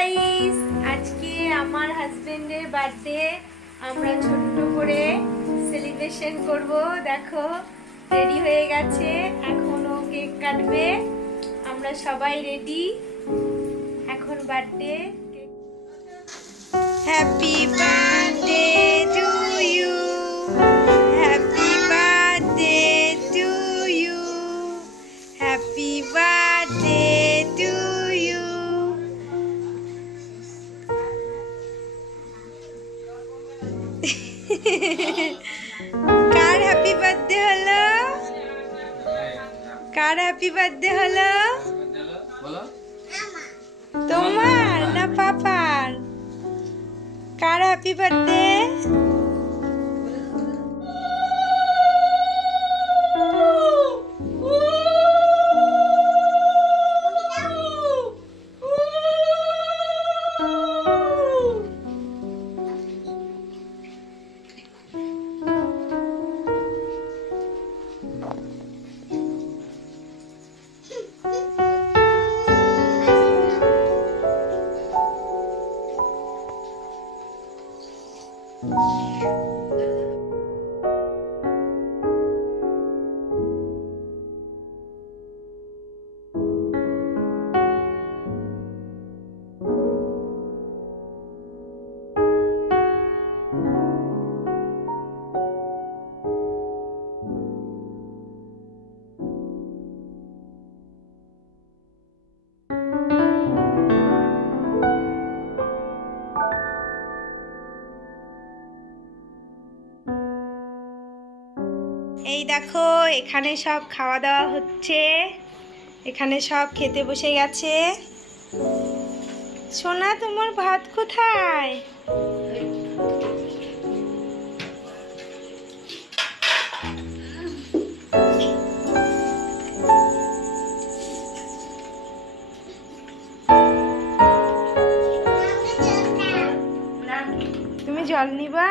Guys, আজকে আমার হাজবেন্ডের বার্থডে আমরা ছোট্ট করে সেলিব্রেশন করব। দেখো রেডি হয়ে গেছে, এখনো কেক কাটবে। আমরা সবাই রেডি, এখন birthday. Happy birthday to you, happy birthday to you, happy birthday to you. কার হ্যাপি বার্থডে হলো? কার হ্যাপি বার্থডে হলো? তোমার না পাপার? কার হ্যাপি বার্থডে? এই দেখো, এখানে সব খাওয়া দাওয়া হচ্ছে, এখানে সব খেতে বসে গেছে। সোনা, তোমার ভাত কোথায়? তুমি জল নিবা?